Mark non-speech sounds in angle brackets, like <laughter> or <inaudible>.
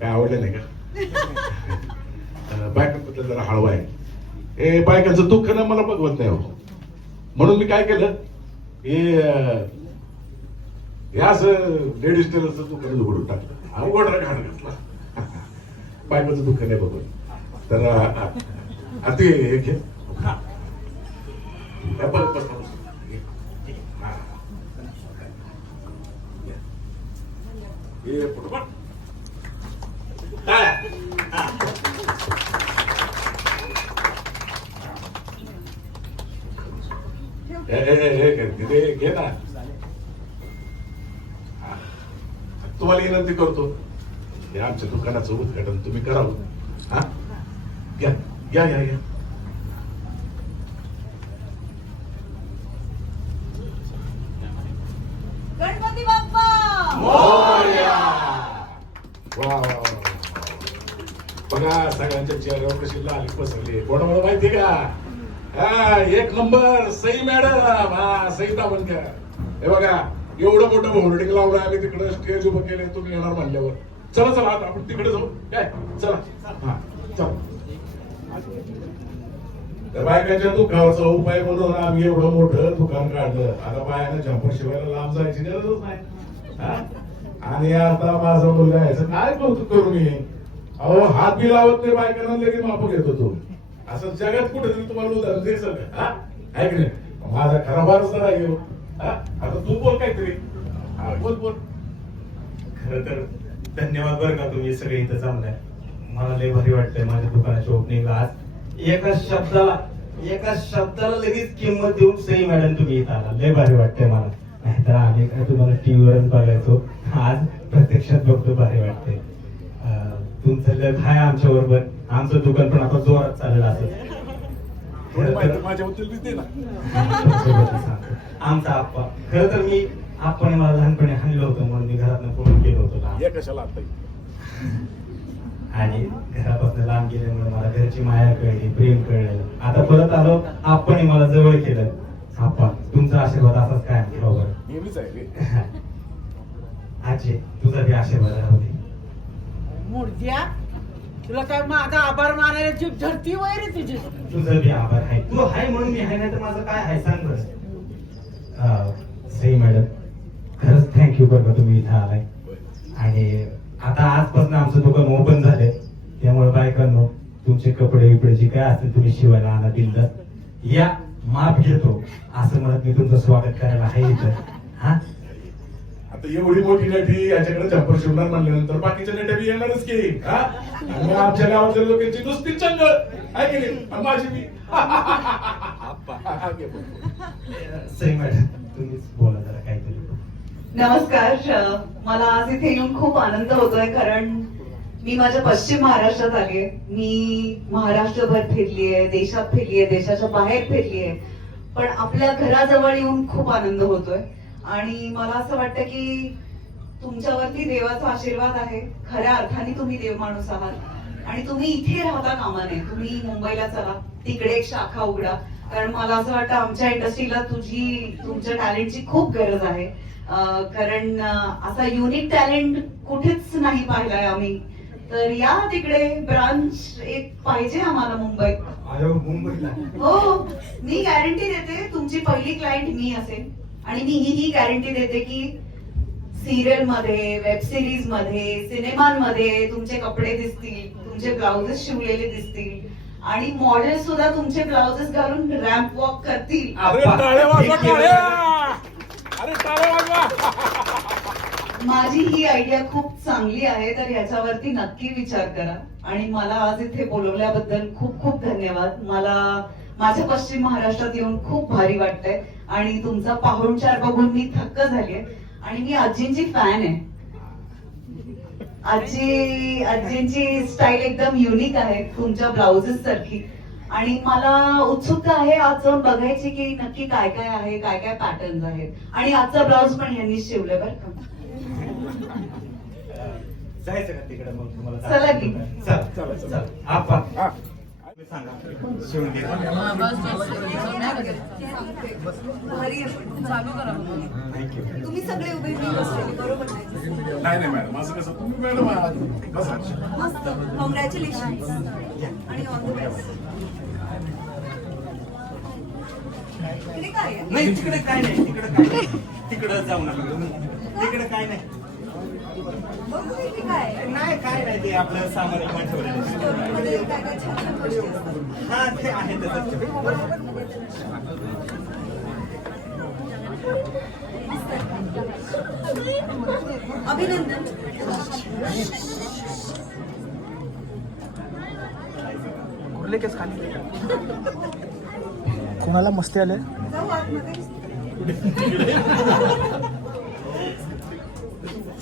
काय आवडलं नाही का? <laughs> बायकांबद्दल जरा हळवा आहे. ए बायकांचं दुःख ना मला बघवत नाही हो. म्हणून मी काय केलं? हे असं लेडीज टेलरचं दुकान उघडून टाकलं. अवघड घाण घातला. <laughs> बायकोचं दुःख नाही बघत तर अं, अं, ते हे घे हा. या बघ, बस, बस. घे. हा. हे पुढं बघ. काय? हा. ए, ए, ए, ए, घे, ना. हा. तुम्हाला विनंती करतो. हे आमच्या दुकानाचं उद्घाटन तुम्ही करावं. हा? घ्या घ्या घ्या घ्या. गणपती बाप्पा! मोरया! वा, वा, वा, वा. बघा सगळ्यांच्या चेहऱ्यावर कशी लाल पसरली. कोणामुळे माहिती का? हा एक नंबर. सई मॅडम. हा सईता दावणकर हे बघा एवढं मोठं होर्डिंग लावलं आम्ही तिकडे स्टेज उभं केले तुम्ही येणार म्हणल्यावर. चला चला आता आपण तिकडे जाऊ. काय? चला. हा चला. त्या बायकाच्या दुःखावरचा उपाय म्हणून आम्ही एवढं मोठं दुकान काढलं. आता बायानं झापर शिवायला लांब जायची गरजच नाही. हा? आणि आता माझा मुलगा यायचं काय कौतुक करू मी? अहो हात बी लावत नाही बायकांना लगेच माप घेतो तो. असं जगात कुठे तरी तुम्हाला उदाहरण आहे की नाही? माझा खरा वारस जरा येऊ आता तू बोल काहीतरी. बोल बोल. खर तर धन्यवाद बरं का तुम्ही सगळे इथं जमलाय मला लय भारी वाटतंय माझ्या दुकानाच्या ओपनिंगला आज. एका शब्दाला एका शब्दाला लगेच किंमत देऊन सई मॅडम तुम्ही इथं आला. लय भारी वाटतंय मला. नाहीतर आम्ही काय तुम्हाला टीव्हीवरच बघायचो. आज प्रत्यक्षात बघतो भारी वाटतंय. तुमचं लग आहे आमच्या बरोबर. आमचं दुकान पण आता जोरात चालेल असं. थोडी माहिती माझ्याबद्दल बी दे ना. <laughs> आमचा आप्पा. खरं तर मी आप्पाने मला लहानपणी हाणलं होतं म्हणून मी घरातनं पळून गेलो होतो कशाला आणि घरापासून लांब गेल्यामुळे मला घरची माया कळली प्रेम कळलं. आता परत आलो आपण मला जवळ केलं. आप्पा तुमचा आशीर्वाद असाच काय बरोबर <laughs> आजी तुझा बी आशीर्वाद राहू दे. मूर्त्या तुला काय माझा आभार मानायला जीभ धरती वैर तुझी? तुझं बी आभार आहे. तू आहे म्हणून मी आहे नाही तर माझं काय आहे? सांग बरं. सई मॅडम खरंच थँक्यू बरं का तुम्ही इथं आलाय. आणि आता आजपासून आमचं दुकान ओपन झालंय. त्यामुळे बायकांनो तुमचे कपडे बिपडे जे काय असतील तुम्ही शिवायला आणा दिलं या माफ घेतो. असं म्हणत मी तुमचं स्वागत करायला आहे इथं. हा? आता एवढी मोठी नटी याच्याकडे चप्पल शिवणार म्हणल्यानंतर बाकीच्या नट्या बी येणारच की. हा? आणि आमच्या गावातल्या लोकांची नुसती चंग आहे की नाही? आणि माझी सई मॅडम तुम्हीच बोला जरा काहीतरी. नमस्कार मला आज इथे येऊन खूप आनंद होतोय कारण मी माझ्या पश्चिम महाराष्ट्रात आलीये मी महाराष्ट्रभर फिरलीये देशात फिरलीये देशाच्या बाहेर फिरलीये पण आपल्या घराजवळ येऊन खूप आनंद होतोय. आणि मला असं वाटतं की तुमच्यावरती देवाचा आशीर्वाद आहे. खऱ्या अर्थाने तुम्ही देव माणूस आहात. आणि तुम्ही इथे राहता कामा नये. तुम्ही मुंबईला चला. तिकडे एक शाखा उघडा. कारण मला असं वाटतं आमच्या इंडस्ट्रीला तुझी तुमच्या टॅलेंटची खूप गरज आहे. कारण असा युनिक टॅलेंट कुठेच नाही पाहिलाय आम्ही. तर या तिकडे ब्रांच एक पाहिजे आम्हाला मुंबईत. मुंबईला. हो मी गॅरंटी देते तुमची पहिली क्लायंट मी असेल. आणि मी ही ही गॅरंटी देते की सिरियलमध्ये वेब सिरीजमध्ये सिनेमांमध्ये तुमचे कपडे दिसतील तुमचे ब्लाउजेस शिवलेले दिसतील. आणि मॉडेल सुद्धा तुमचे ब्लाउजेस घालून रॅम्प वॉक करतील. माझी ही आयडिया खूप चांगली आहे तर याच्यावरती नक्की विचार करा. आणि मला आज इथे बोलवल्याबद्दल खूप खूप धन्यवाद. मला माझ्या पश्चिम महाराष्ट्रात येऊन खूप भारी वाटतंय. आणि तुमचा पाहुणचार बघून मी थक्क झालीये आणि मी आजींची फॅन आहे. आजी आजींची स्टाईल एकदम युनिक आहे तुमच्या ब्लाउजेस सारखी. आणि मला उत्सुकता आहे आज जाऊन बघायची की नक्की काय काय आहे काय काय पॅटर्न्स आहेत. आणि आजचा ब्लाउज पण यांनी शिवलाय बरं का. जायचं का तिकडे मग तुम्हाला? चला की. चल चला, चला. चल आपण तुम्ही सगळे उभे बरोबर नाही? नाही नाही मॅडम असं कसं? तुम्ही मॅडम आहात. बसा. मस्त. कॉंग्रॅच्युलेशन आणि ऑल द बेस्ट इकडे काय आहे? नाही तिकडे काय नाही तिकडे काय नाही. तिकडे जाऊ नका तिकडे काय नाही. नाही काय नाही ते आपलं ठेवलेलं हा ते आहे अभिनंदन. कुर्ले केस खाली. कोणाला मस्ती आले? <laughs>